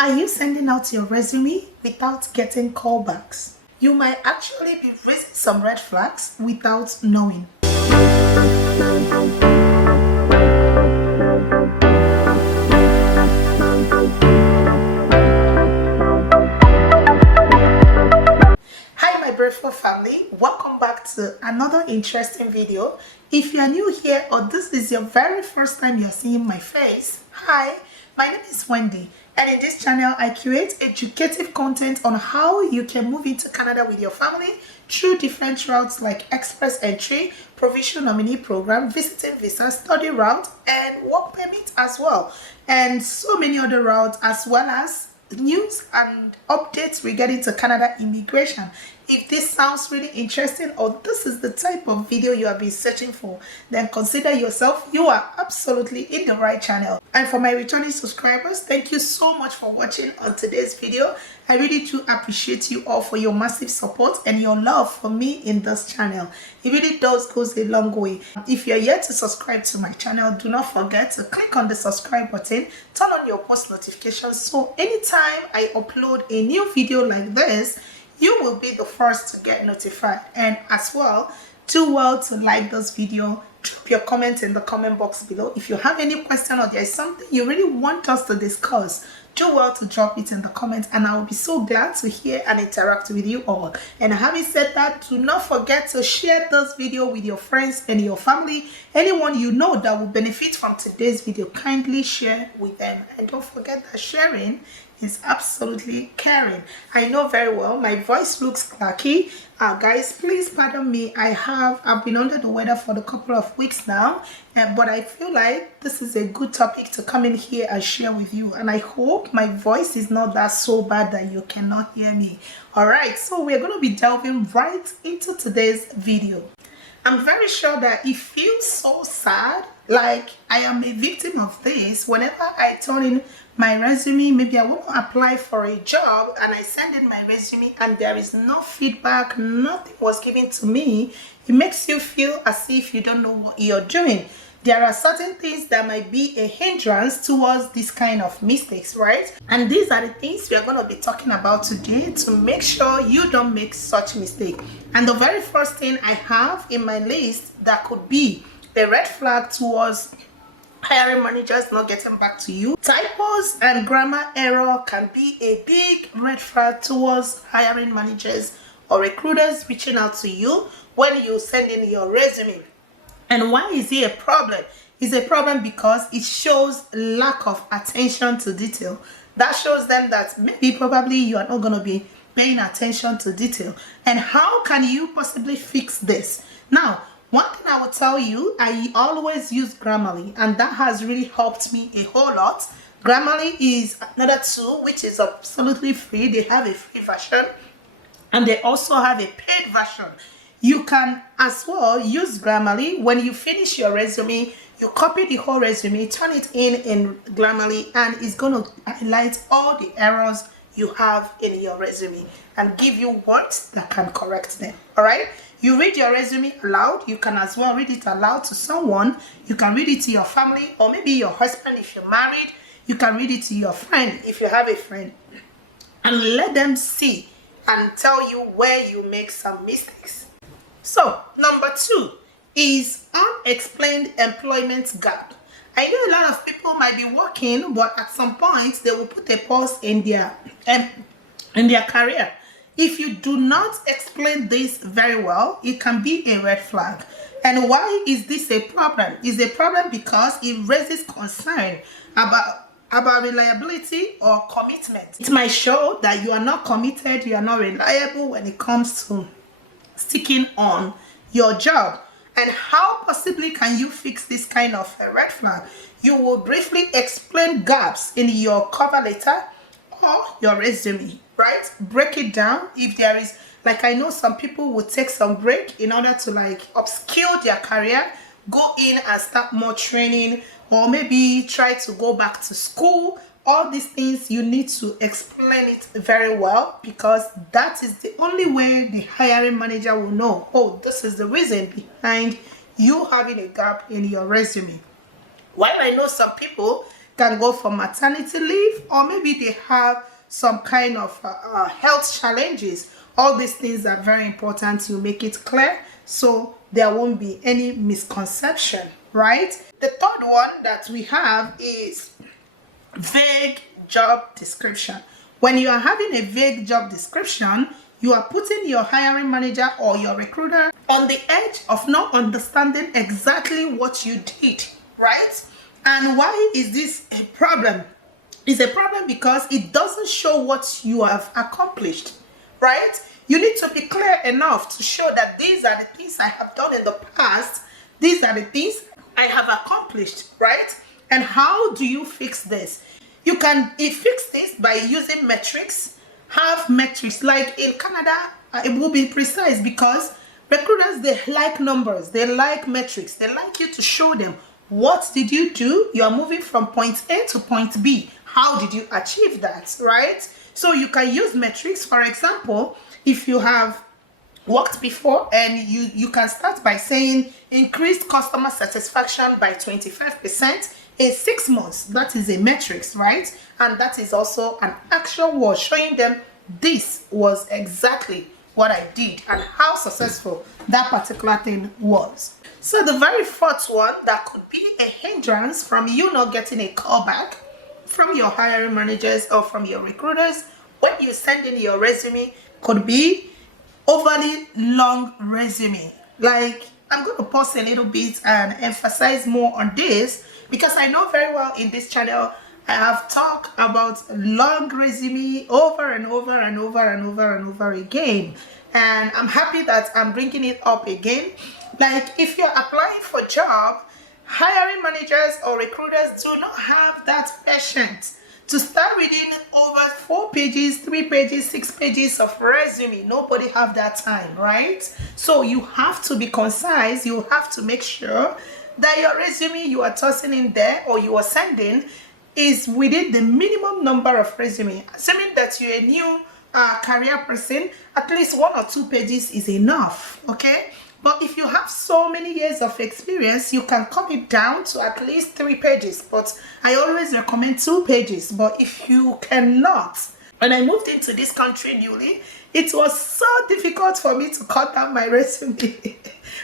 Are you sending out your resume without getting callbacks? You might actually be raising some red flags without knowing. Hi my beautiful family, welcome back to another interesting video. If you are new here or this is your very first time you're seeing my face, hi, my name is Wendy, and in this channel I create educative content on how you can move into Canada with your family through different routes like express entry, provincial nominee program, visiting visa, study route, and work permit as well, and so many other routes, as well as news and updates regarding to Canada immigration. If this sounds really interesting or this is the type of video you have been searching for, then consider yourself you are absolutely in the right channel. And for my returning subscribers, thank you so much for watching on today's video. I really do appreciate you all for your massive support and your love for me in this channel. It really does goes a long way. If you're yet to subscribe to my channel, do not forget to click on the subscribe button, turn on your post notifications, so anytime I upload a new video like this, you will be the first to get notified. And as well, do well to like this video, drop your comment in the comment box below. If you have any question or there is something you really want us to discuss, do well to drop it in the comments, and I will be so glad to hear and interact with you all. And having said that, do not forget to share this video with your friends and your family. Anyone you know that will benefit from today's video, kindly share with them. And don't forget that sharing is absolutely caring. I know very well my voice looks clacky. Guys, please pardon me. I've been under the weather for a couple of weeks now, but I feel like this is a good topic to come in here and share with you, and I hope my voice is not that so bad that you cannot hear me. All right, so we're going to be delving right into today's video. I'm very sure that it feels so sad, like I am a victim of this. Whenever I turn in my resume, maybe I want to apply for a job and I send in my resume and there is no feedback, nothing was given to me, it makes you feel as if you don't know what you're doing. There are certain things that might be a hindrance towards this kind of mistakes, right? And these are the things we are going to be talking about today to make sure you don't make such mistake. And the very first thing I have in my list that could be a red flag towards hiring managers not getting back to you. Typos and grammar error can be a big red flag towards hiring managers or recruiters reaching out to you when you send in your resume. And why is it a problem? It's a problem because it shows lack of attention to detail. That shows them that maybe probably you are not going to be paying attention to detail. And how can you possibly fix this? Now, one thing I will tell you, I always use Grammarly, and that has really helped me a whole lot. Grammarly is another tool which is absolutely free. They have a free version and they also have a paid version. You can as well use Grammarly. When you finish your resume, you copy the whole resume, turn it in Grammarly, and it's going to highlight all the errors you have in your resume and give you words that can correct them. All right, you read your resume aloud. You can as well read it aloud to someone. You can read it to your family, or maybe your husband if you're married. You can read it to your friend if you have a friend, and let them see and tell you where you make some mistakes. So number 2 is unexplained employment gap. I know a lot of people might be working, but at some point they will put a pause in their career. If you do not explain this very well, it can be a red flag. And why is this a problem? It's a problem because it raises concern about reliability or commitment. It might show that you are not committed, you are not reliable when it comes to sticking on your job. And how possibly can you fix this kind of a red flag? You will briefly explain gaps in your cover letter or your resume, right? Break it down. If there is, like, I know some people will take some break in order to like upskill their career, go in and start more training, or maybe try to go back to school. All these things you need to explain it very well, because that is the only way the hiring manager will know, oh, this is the reason behind you having a gap in your resume. While I know some people, can go for maternity leave, or maybe they have some kind of health challenges. All these things are very important. You make it clear so there won't be any misconception, right? The third one that we have is vague job description. When you are having a vague job description, you are putting your hiring manager or your recruiter on the edge of not understanding exactly what you did, right? And why is this a problem? It's a problem because it doesn't show what you have accomplished, right? You need to be clear enough to show that these are the things I have done in the past. These are the things I have accomplished, right? And how do you fix this? You can fix this by using metrics. Have metrics. Like in Canada, it will be precise because recruiters, they like numbers. They like metrics. They like you to show them what did you do. You are moving from point A to point B. How did you achieve that, right? So you can use metrics. For example, if you have worked before, and you can start by saying increased customer satisfaction by 25% in 6 months. That is a metrics, right? And that is also an actual word showing them this was exactly what I did and how successful that particular thing was. So the very fourth one that could be a hindrance from you not getting a call back from your hiring managers or from your recruiters when you send in your resume could be overly long resume. Like, I'm going to pause a little bit and emphasize more on this because I know very well in this channel I have talked about long resume over and over and over and over and over again, and I'm happy that I'm bringing it up again. Like, if you're applying for a job, hiring managers or recruiters do not have that patience to start reading over 4 pages, 3 pages, 6 pages of resume. Nobody have that time, right? So you have to be concise. You have to make sure that your resume you are tossing in there or you are sending is within the minimum number of resume. Assuming that you're a new career person, at least 1 or 2 pages is enough, okay? But if you have so many years of experience, you can cut it down to at least 3 pages. But I always recommend 2 pages. But if you cannot, when I moved into this country newly, it was so difficult for me to cut down my resume.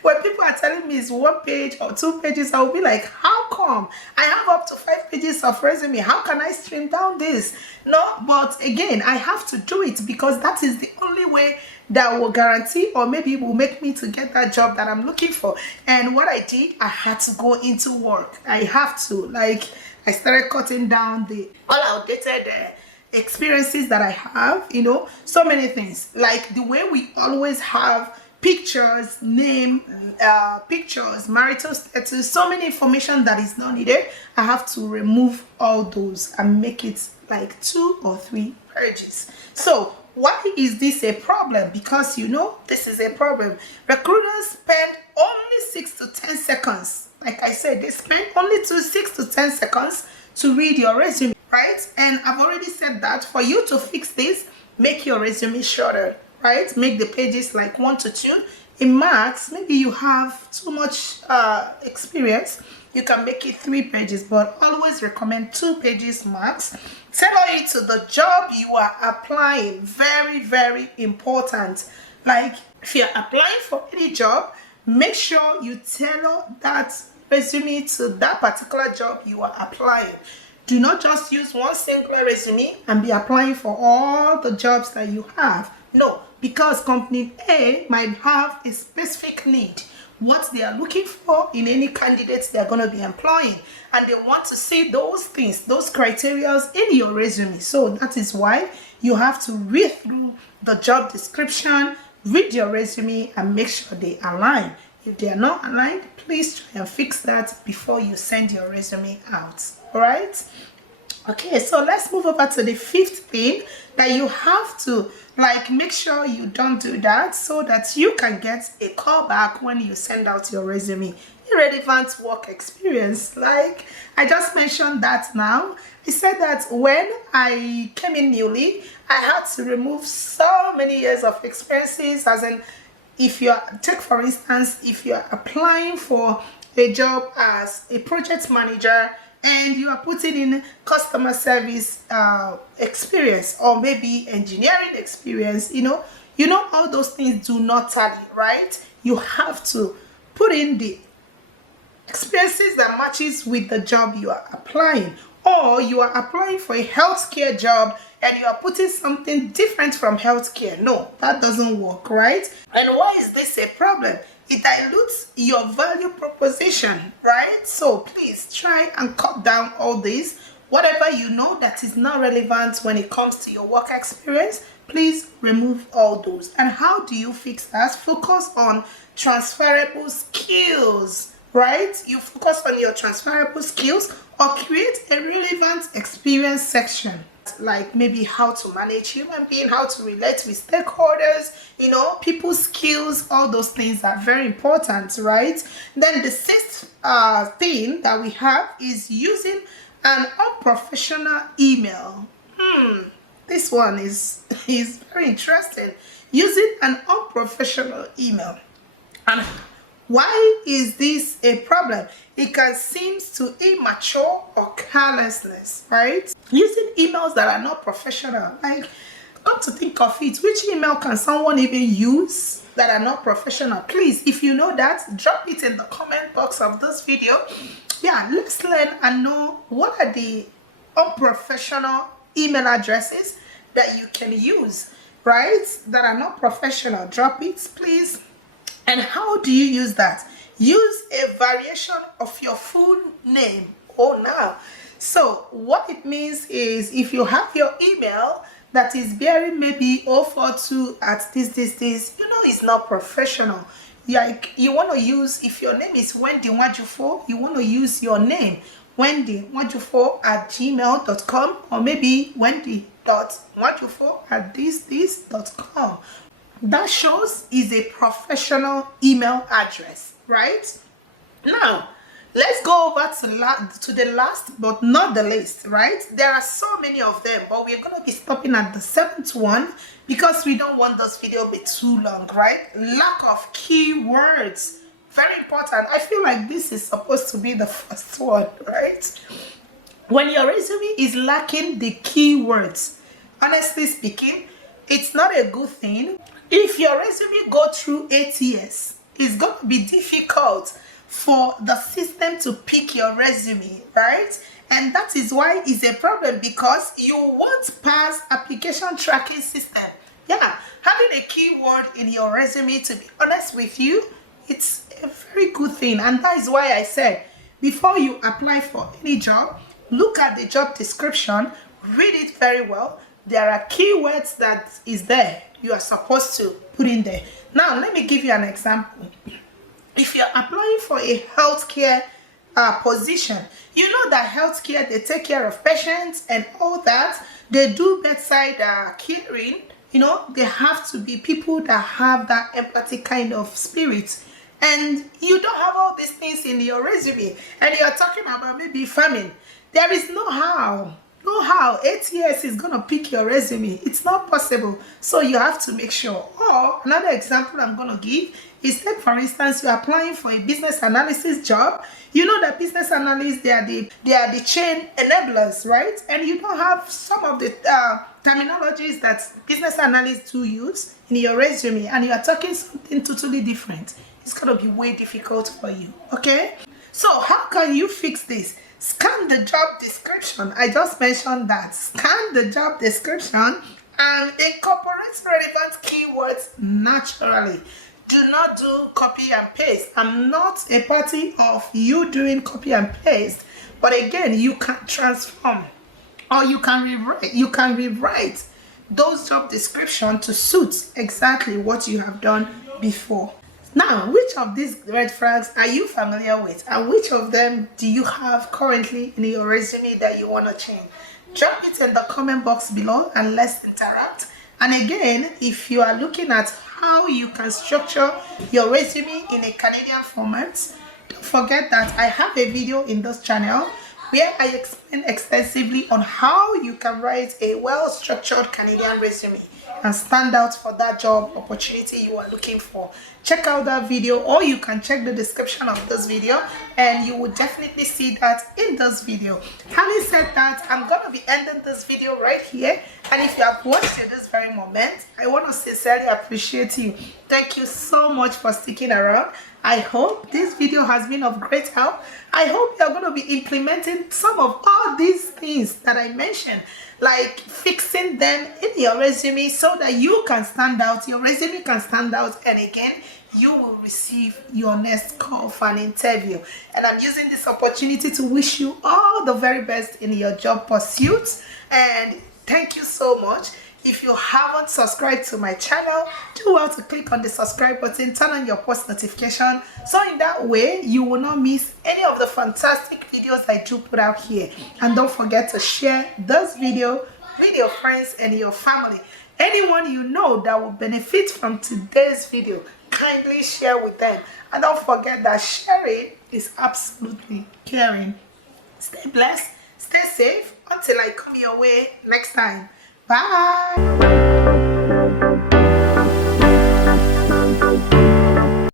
When people are telling me it's 1 page or 2 pages, I'll be like, how come? I have up to 5 pages of resume. How can I trim down this? No, but again, I have to do it because that is the only way that will guarantee or maybe will make me to get that job that I'm looking for. And what I did, I had to go into work. I have to, like, I started cutting down the all outdated experiences that I have, you know, so many things. Like the way we always have pictures, name, pictures, marital status, so many information that is not needed. I have to remove all those and make it like 2 or 3 pages. So why is this a problem? Because, you know, this is a problem. Recruiters spend only 6 to 10 seconds. Like I said, they spend only 6 to 10 seconds to read your resume, right? And I've already said that for you to fix this, make your resume shorter, right? Make the pages like 1 to 2. In max, maybe you have too much experience, you can make it 3 pages, but always recommend 2 pages max. Tailor it to the job you are applying. Very, very important. Like if you're applying for any job, make sure you tailor that resume to that particular job you are applying. Do not just use one singular resume and be applying for all the jobs that you have. No, because company A might have a specific need, what they are looking for in any candidates they're going to be employing, and they want to see those things, those criteria in your resume. So that is why you have to read through the job description, read your resume, and make sure they align. If they are not aligned, please try and fix that before you send your resume out. All right? Okay, so let's move over to the 5th thing that you have to make sure you don't do that so that you can get a call back when you send out your resume. Irrelevant work experience, like I just mentioned that now. I said that when I came in newly, I had to remove so many years of experiences, as in, if you're, take for instance, if you're applying for a job as a project manager and you are putting in customer service experience, or maybe engineering experience, all those things do not tally, right? You have to put in the experiences that matches with the job you are applying. Or you are applying for a healthcare job and you are putting something different from healthcare. No, that doesn't work, right? And why is this a problem? It dilutes your value proposition, right? So please try and cut down all this. Whatever you know that is not relevant when it comes to your work experience, please remove all those. And how do you fix that? Focus on transferable skills, right? You focus on your transferable skills, or create a relevant experience section, like maybe how to manage human beings, how to relate with stakeholders, people's skills. All those things are very important, right? Then the sixth thing that we have is using an unprofessional email. This one is very interesting. Using an unprofessional email. And why is this a problem? It can seem to immature or carelessness, right? Using emails that are not professional. Like, come to think of it, which email can someone even use that are not professional? Please, if you know that, drop it in the comment box of this video. Yeah, let's learn and know what are the unprofessional email addresses that you can use, right? That are not professional. Drop it, please. And how do you use that? Use a variation of your full name. Oh, now. So what it means is, if you have your email that is bearing maybe 042 at this, it's not professional. Like, you want to use, if your name is Wendy Nwajufo, you want to use your name, Wendy Nwajufo at gmail.com, or maybe Wendy.Nwajufo at this.com. That shows is a professional email address, right? Now, let's go over to the last but not the least, right? There are so many of them, but we're going to be stopping at the seventh one because we don't want this video to be too long, right? Lack of keywords. Very important. I feel like this is supposed to be the first one, right? When your resume is lacking the keywords, honestly speaking, it's not a good thing. If your resume go through 8 years, it's going to be difficult for the system to pick your resume, right? And that is why it's a problem, because you won't pass application tracking system. Yeah, having a keyword in your resume, to be honest with you, it's a very good thing. And that is why I said, before you apply for any job, look at the job description, read it very well. There are keywords that is there you are supposed to put in there. Now, let me give you an example. If you're applying for a healthcare position, you know that healthcare, they take care of patients and all that. They do bedside caring. They have to be people that have that empathy kind of spirit. And you don't have all these things in your resume. And you're talking about maybe farming. There is no how. 8 years is going to pick your resume. It's not possible. So you have to make sure. Or another example I'm going to give is, take for instance, you're applying for a business analysis job. You know that business analysts, they are the chain enablers, right? And you don't have some of the terminologies that business analysts do use in your resume, and you are talking something totally different. It's going to be way difficult for you. Okay? So how can you fix this? Scan the job description. I just mentioned that. Scan the job description and incorporate relevant keywords naturally. Do not do copy and paste. I'm not a party of you doing copy and paste, but again, you can transform, or you can rewrite. You can rewrite those job descriptions to suit exactly what you have done before. Now, which of these red flags are you familiar with, and which of them do you have currently in your resume that you want to change? Drop it in the comment box below and let's interact. And again, if you are looking at how you can structure your resume in a Canadian format, don't forget that I have a video in this channel where I explain explain extensively on how you can write a well-structured Canadian resume and stand out for that job opportunity you are looking for. Check out that video, or you can check the description of this video and you will definitely see that in this video. Having said that, I'm going to be ending this video right here, and if you have watched it this very moment, I want to sincerely appreciate you. Thank you so much for sticking around. I hope this video has been of great help. I hope you're going to be implementing some of all these things that I mentioned, like fixing them in your resume so that you can stand out, your resume can stand out, and again, you will receive your next call for an interview. And I'm using this opportunity to wish you all the very best in your job pursuits, and thank you so much. If you haven't subscribed to my channel, do well to click on the subscribe button, turn on your post notification, so in that way you will not miss any of the fantastic videos I do put out here. And don't forget to share this video with your friends and your family. Anyone you know that will benefit from today's video, kindly share with them. And don't forget that sharing is absolutely caring. Stay blessed, stay safe, until I come your way next time. Bye.